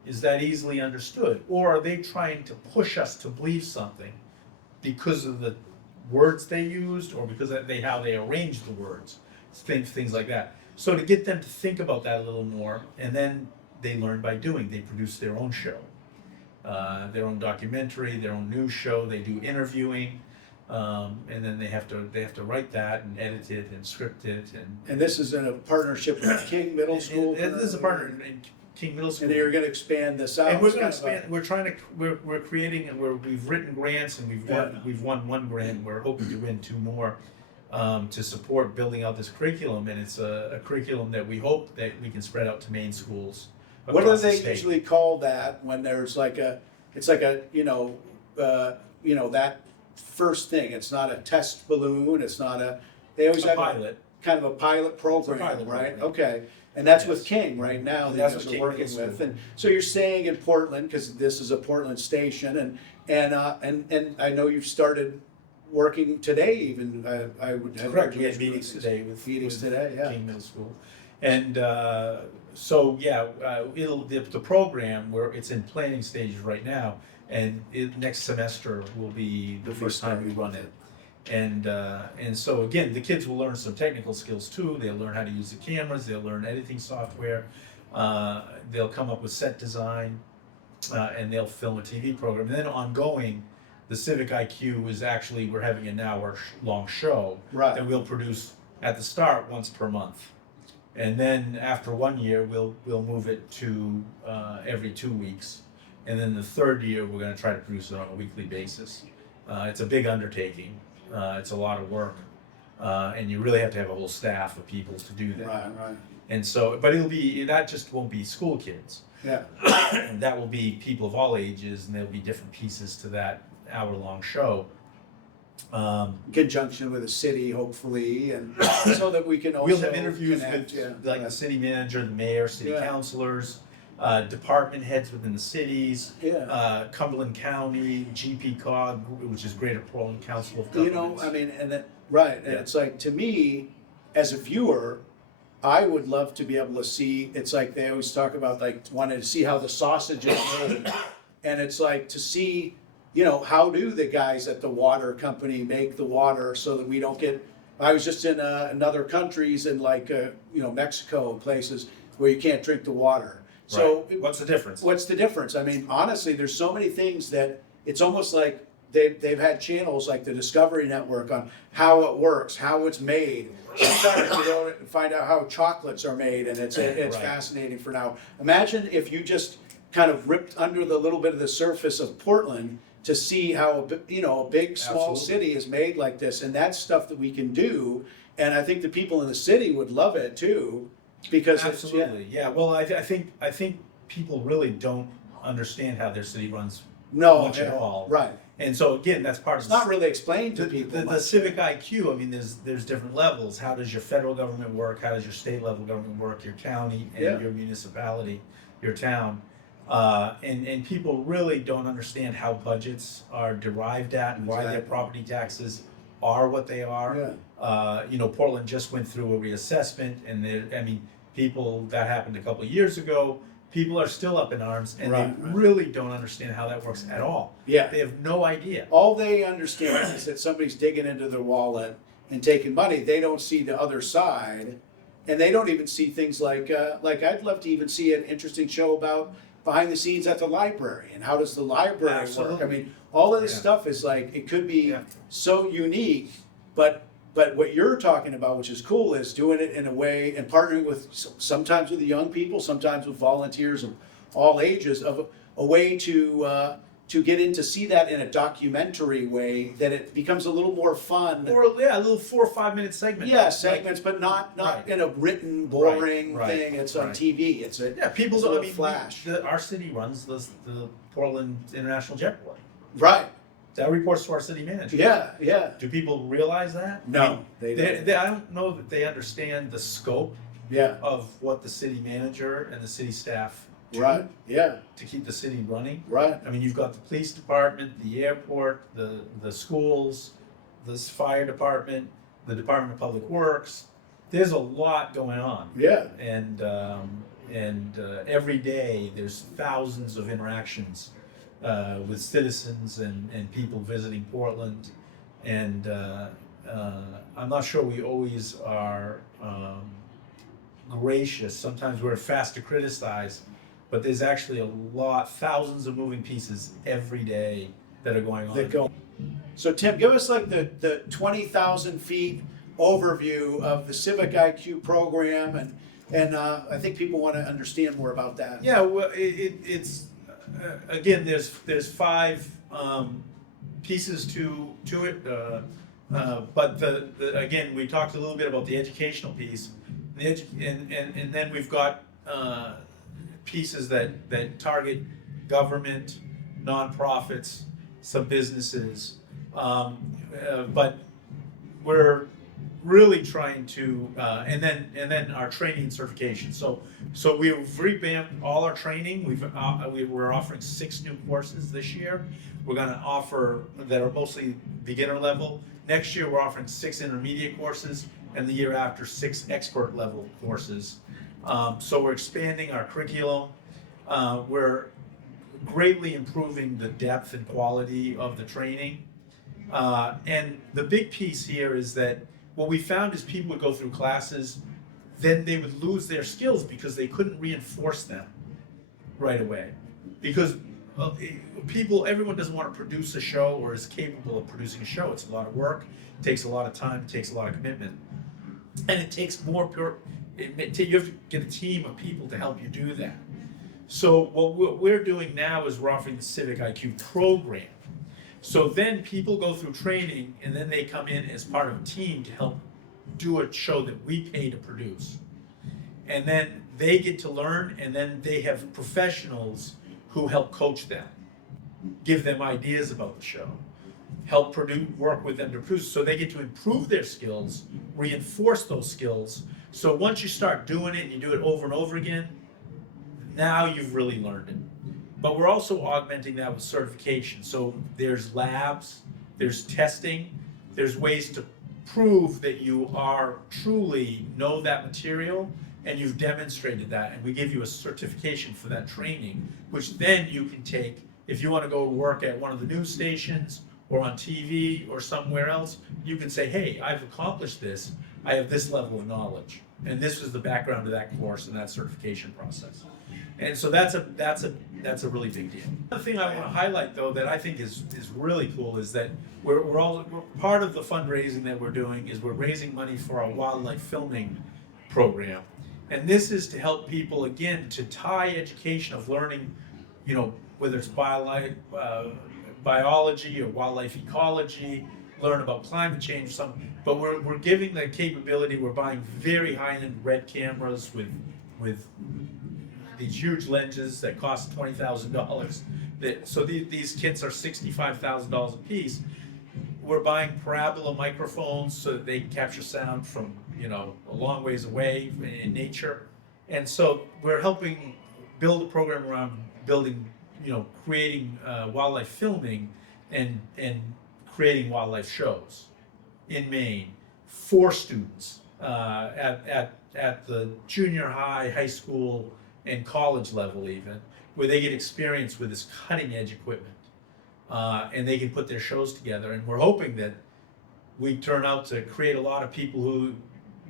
Is that easily understood? Or are they trying to push us to believe something because of the words they used, or because of how they arranged the words? Things like that. So to get them to think about that a little more, and then they learn by doing. They produce their own show, their own documentary, their own news show. They do interviewing, and then they have to write that and edit it and script it. And this is in a partnership with King Middle School. And this is a partner in King Middle School. And you're going to expand this out. And we're It's going to kind of expand. We're trying to. We're creating. And we've written grants, and we've won one grant. We're hoping to win two more, to support building out this curriculum. And it's a curriculum that we hope that we can spread out to Maine schools. What do across the they state. usually call that when there's like it's like a, that first thing? It's not a test balloon. It's not they always A have pilot. kind of a pilot program, pilot right? program. Okay. And that's Yes. with King right now that That's you with guys are King working Middle with. School. And so you're saying in Portland, because this is a Portland station, and I know you've started working today even. I would have Correct. We had meetings today with today, yeah. King Middle School, and so yeah, the program where it's in planning stages right now, and next semester will be the first time we run it, and so again, the kids will learn some technical skills too. They'll learn how to use the cameras. They'll learn editing software. They'll come up with set design, and they'll film a TV program. And then ongoing, the Civic IQ is actually, we're having an hour-long show Right. that we'll produce at the start once per month. And then after 1 year, we'll move it to every 2 weeks. And then the third year, we're gonna try to produce it on a weekly basis. It's a big undertaking. It's a lot of work. And you really have to have a whole staff of people to do that. Right. And so, but that just won't be school kids. Yeah. That will be people of all ages, and there'll be different pieces to that hour-long show. In conjunction with the city, hopefully, and so that we can also We'll have interviews connect, with like the city manager, the mayor, city Yeah. councilors, department heads within the cities, Yeah. Cumberland County, GPCOG, which is Greater Portland Council of You Governments. know, I mean, and that, right, and Yeah. it's like, to me, as a viewer, I would love to be able to see, it's like they always talk about like wanting to see how the sausage is made. And it's like to see, how do the guys at the water company make the water so that we don't get, I was just in other countries in like, Mexico, places where you can't drink the water. So Right. What's the difference? what's the difference? I mean, honestly, there's so many things that it's almost like they've had channels like the Discovery Network on how it works, how it's made. Sometimes you go and find out how chocolates are made, and it's Right. fascinating for now. Imagine if you just kind of ripped under the little bit of the surface of Portland to see how a big small Absolutely. city is made like this, and that's stuff that we can do. And I think the people in the city would love it too, because Absolutely, yeah. Well, I think people really don't understand how their city runs much at all. right. And so again, that's part of It's not really explained to people. the much. civic IQ. I mean, there's different levels. How does your federal government work? How does your state level government work? Your county and Yeah. your municipality, your town, and people really don't understand how budgets are derived at and why their Exactly. property taxes are what they are. Portland just went through a reassessment, and people, that happened a couple of years ago. people are still up in arms, and Right, they right. really don't understand how that works at all. Yeah. They have no idea. All they understand is that somebody's digging into their wallet and taking money. They don't see the other side, and they don't even see things like I'd love to even see an interesting show about behind the scenes at the library and how does the library work. I Absolutely. mean, all of this Yeah. stuff is like it could be Yeah. so unique, but what you're talking about, which is cool, is doing it in a way and partnering with sometimes with the young people, sometimes with volunteers of all ages, of a way to get in to see that in a documentary way, that it becomes a little more fun. Or yeah, a little 4 or 5 minute segment. Yeah, segments, but not Right. in a written, boring Right, thing. It's on right. TV. It's a Yeah, people it's a don't. I little mean, flash. our city runs the Portland International Jetport. Right. That reports to our city manager. Yeah. Yeah. Do people realize that? No, I mean, they they, don't. they, I don't know that they understand the scope Yeah. of what the city manager and the city staff do Right. Yeah. to keep the city running. Right. I mean, you've got the police department, the airport, the schools, the fire department, the Department of Public Works. There's a lot going on. Yeah. And every day there's thousands of interactions with citizens and people visiting Portland, and I'm not sure we always are gracious. Sometimes we're fast to criticize, but there's actually a lot, thousands of moving pieces every day that are going on. That go. So Tim, give us like the 20,000 feet overview of the Civic IQ program, and I think people want to understand more about that. Yeah, well, it's again, there's 5 pieces to it, but again, we talked a little bit about the educational piece, and then we've got pieces that target government, nonprofits, some businesses, but we're really trying to, and then our training and certification. So we've revamped all our training. We're offering 6 new courses this year. We're going to offer that are mostly beginner level. Next year we're offering 6 intermediate courses, and the year after 6 expert level courses. So we're expanding our curriculum. We're greatly improving the depth and quality of the training. And the big piece here is that what we found is people would go through classes, then they would lose their skills because they couldn't reinforce them right away. Because everyone doesn't want to produce a show or is capable of producing a show. It's a lot of work, it takes a lot of time, it takes a lot of commitment. And it takes more you have to get a team of people to help you do that. So what we're doing now is we're offering the Civic IQ program. So then people go through training, and then they come in as part of a team to help do a show that we pay to produce. And then they get to learn, and then they have professionals who help coach them, give them ideas about the show, help work with them to produce. So they get to improve their skills, reinforce those skills. So once you start doing it and you do it over and over again, now you've really learned it. But we're also augmenting that with certification. So there's labs, there's testing, there's ways to prove that you are truly know that material and you've demonstrated that. And we give you a certification for that training, which then you can take if you want to go work at one of the news stations or on TV or somewhere else. You can say, hey, I've accomplished this. I have this level of knowledge. And this was the background of that course and that certification process. And so that's a really big deal. Another thing I want to highlight, though, that I think is really cool is that we're part of the fundraising that we're doing is we're raising money for our wildlife filming program, and this is to help people again to tie education of learning, whether it's biology or wildlife ecology, learn about climate change, but we're giving the capability. We're buying very high-end red cameras with these huge lenses that cost $20,000. So these kits are $65,000 a piece. We're buying parabola microphones so that they can capture sound from a long ways away in nature, and so we're helping build a program around creating wildlife filming and creating wildlife shows in Maine for students at the junior high, high school, and college level even, where they get experience with this cutting edge equipment, and they can put their shows together. And we're hoping that we turn out to create a lot of people who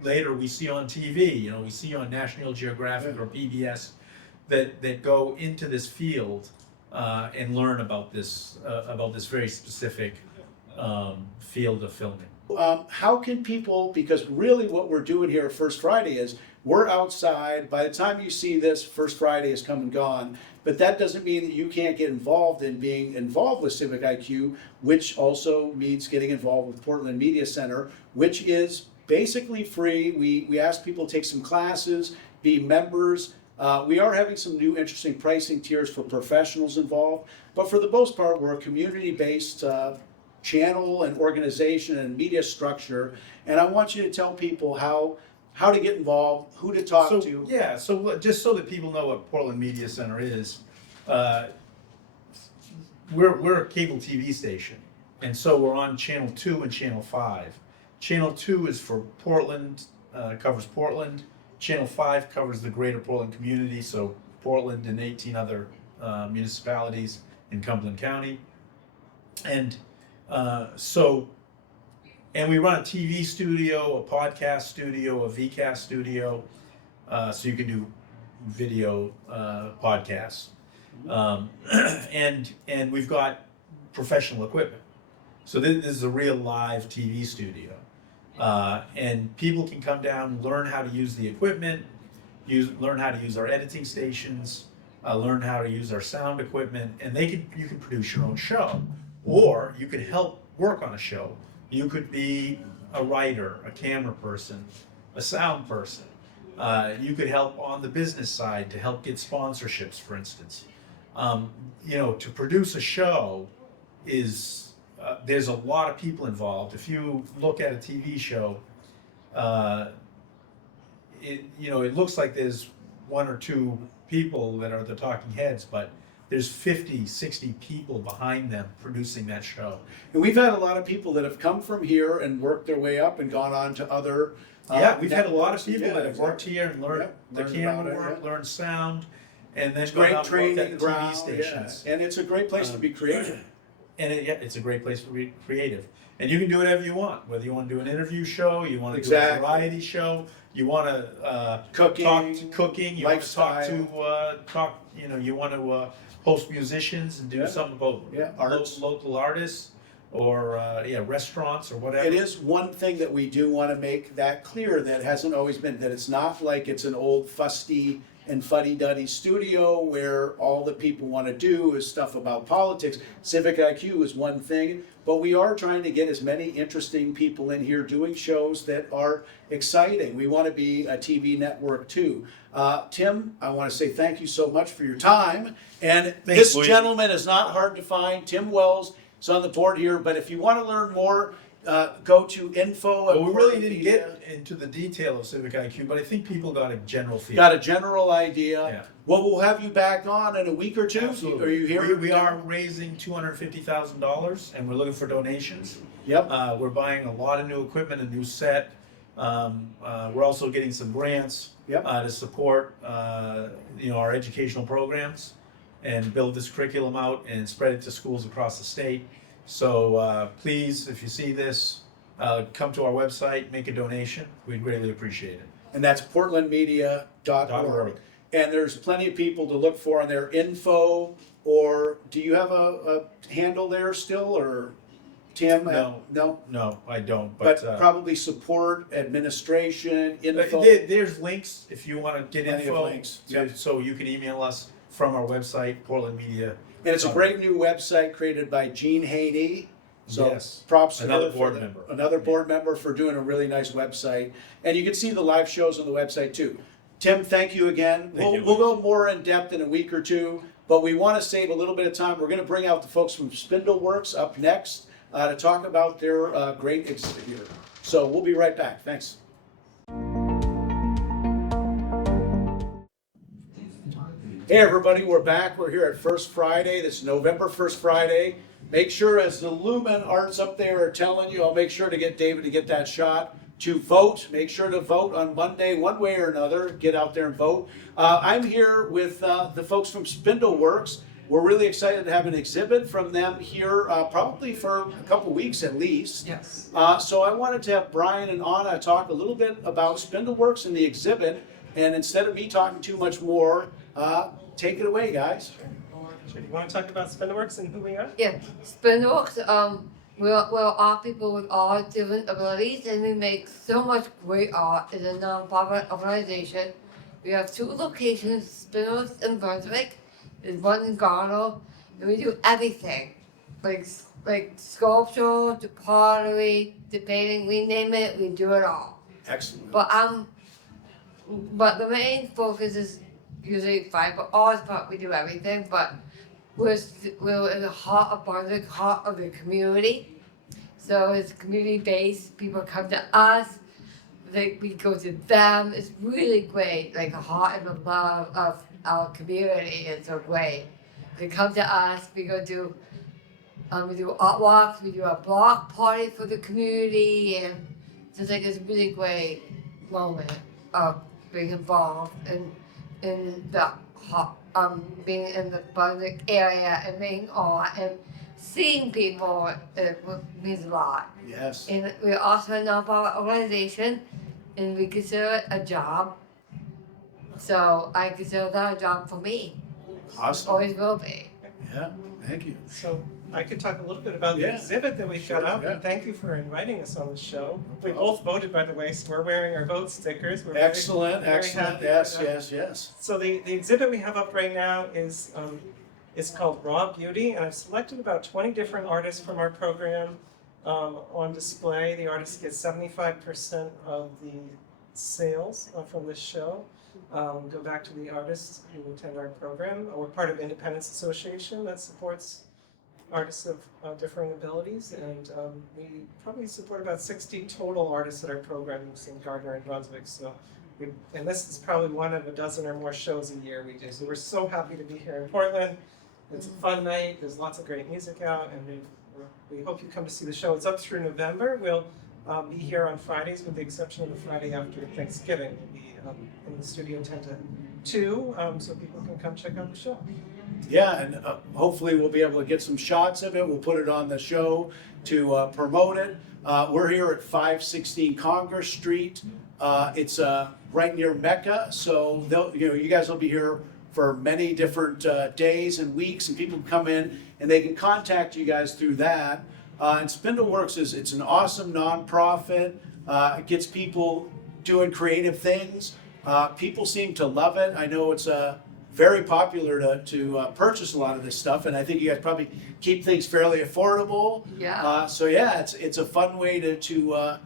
later we see on TV, you know, we see on National Geographic or PBS, that go into this field and learn about this very specific field of filming. How can people, because really what we're doing here at First Friday is we're outside. By the time you see this, First Friday is come and gone. But that doesn't mean that you can't get involved in being involved with Civic IQ, which also means getting involved with Portland Media Center, which is basically free. We ask people to take some classes, be members. We are having some new interesting pricing tiers for professionals involved. But for the most part, we're a community-based channel and organization and media structure. And I want you to tell people how to get involved, who to talk to. Yeah, so just so that people know what Portland Media Center is, we're a cable TV station, and so we're on Channel 2 and Channel 5. Channel 2 is for Portland, covers Portland. Channel 5 covers the greater Portland community, so Portland and 18 other municipalities in Cumberland County. And and we run a TV studio, a podcast studio, a VCast studio, so you can do video podcasts. And we've got professional equipment. So this is a real live TV studio. And people can come down, learn how to use the equipment, learn how to use our editing stations, learn how to use our sound equipment, and you can produce your own show. Or you could help work on a show. You could be a writer, a camera person, a sound person. You could help on the business side to help get sponsorships, for instance. To produce a show is, there's a lot of people involved. If you look at a TV show, it looks like there's one or two people that are the talking heads, but there's 50, 60 people behind them producing that show. And we've had a lot of people that have come from here and worked their way up and gone on to other. We've had a lot of people that have worked here and learned the camera work, learned sound, and then Great gone out and worked training at the TV ground, stations. and it's a great place to be creative. And it's a great place to be creative. And you can do whatever you want, whether you want to do an interview show, you want to do a variety show, you want to Cooking, talk to cooking, you lifestyle. you want to host musicians and do something about arts. local artists or restaurants or whatever. It is one thing that we do want to make that clear that hasn't always been, that it's not like it's an old fusty and fuddy-duddy studio where all that people want to do is stuff about politics. Civic IQ is one thing, but we are trying to get as many interesting people in here doing shows that are exciting. We want to be a TV network too. Tim, I want to say thank you so much for your time. And this gentleman is not hard to find. Tim Wells is on the board here, but if you want to learn more, go to info. Well, we really didn't get into the detail of Civic IQ, but I think people got a general feel. Got a general idea. Yeah. Well, we'll have you back on in a week or two. Absolutely. Are you here? We are raising $250,000, and we're looking for donations. Yep. We're buying a lot of new equipment, a new set. We're also getting some grants to support our educational programs and build this curriculum out and spread it to schools across the state. So please, if you see this, come to our website, make a donation. We'd greatly appreciate it. And that's portlandmedia.org. And there's plenty of people to look for on their info, or do you have a handle there still, or Tim? No. No? No, I don't. But probably support, administration, info. There's links if you want to get Plenty of info. links. Yep. So you can email us from our website, Portland Media. And it's a great new website created by Gene Haney. So Yes. props to Another her board for member. Another board member for doing a really nice website. And you can see the live shows on the website too. Tim, thank you again. Thank you. We'll go more in depth in a week or two, but we want to save a little bit of time. We're going to bring out the folks from Spindleworks up next to talk about their great exhibit here. So we'll be right back. Thanks. Hey everybody, we're back. We're here at First Friday. This is November 1st Friday. Make sure, as the Lumen Arts up there are telling you, I'll make sure to get David to get that shot. to vote. Make sure to vote on Monday, one way or another. Get out there and vote. I'm here with the folks from Spindleworks. We're really excited to have an exhibit from them here, probably for a couple weeks at least. Yes. So I wanted to have Brian and Anna talk a little bit about Spindleworks and the exhibit. And instead of me talking too much more, take it away, guys. Sure. You want to talk about Spindleworks and who we are? Yeah, Spindleworks, we're all people with all different abilities, and we make so much great art. It's a non-profit organization. We have 2 locations, Spindleworks in Brunswick, there's one in Gardner, and we do everything, like sculpture, to pottery, to painting, we name it, we do it all. Excellent. But the main focus is usually fiber arts, but we do everything. But we're in the heart of Brunswick, heart of the community. So it's community based. People come to us. We go to them. It's really great. Like the heart and the love of our community is so great. They come to us. We do art walks. We do a block party for the community, and it's like this really great moment of being involved in the being in the Brunswick area and being art and seeing people. It means a lot. Yes. And we're also a nonprofit organization, and we consider it a job. So I consider that a job for me. Awesome. Always will be. Yeah, thank you. So I could talk a little bit about the Yeah. exhibit that we've got Sure, up, yeah. and thank you for inviting us on the show. We both voted, by the way, so we're wearing our vote stickers. We're very- Excellent, very excellent. happy Yes, with that. yes. So the exhibit we have up right now is called Raw Beauty, and I've selected about 20 different artists from our program on display. The artists get 75% of the sales from this show. Go back to the artists who attend our program. We're part of Independence Association that supports artists of differing abilities, and we probably support about 60 total artists at our programs in Gardner and Brunswick. And this is probably one of a dozen or more shows a year we do. So we're so happy to be here in Portland. It's a fun night. There's lots of great music out, and we hope you come to see the show. It's up through November. We'll be here on Fridays, with the exception of the Friday after Thanksgiving. We'll be in the studio 10 to 2, so people can come check out the show. Yeah, and hopefully we'll be able to get some shots of it. We'll put it on the show to promote it. We're here at 516 Congress Street. It's right near Mecca, so you guys will be here for many different days and weeks, and people can come in and they can contact you guys through that. And Spindleworks it's an awesome nonprofit. It gets people doing creative things. People seem to love it. I know it's very popular to purchase a lot of this stuff, and I think you guys probably keep things fairly affordable. Yeah. So yeah, it's a fun way to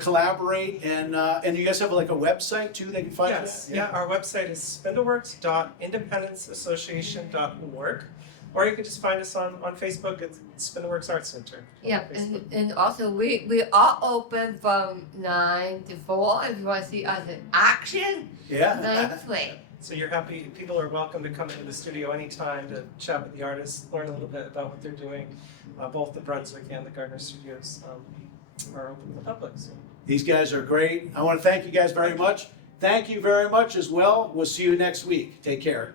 collaborate, and you guys have like a website too they can find you Yes, at? yeah, our website is spindleworks.independenceassociation.org, or you can just find us on Facebook at Spindleworks Art Center. Yeah, on Facebook. and also we are open from 9 to 4 if you want to see us in action. 9 Yeah. to 3. So you're happy, people are welcome to come into the studio anytime to chat with the artists, learn a little bit about what they're doing. Both the Brunswick and the Gardner studios are open to the public. So. These guys are great. I want to thank you guys very much. Thank you very much as well. We'll see you next week. Take care.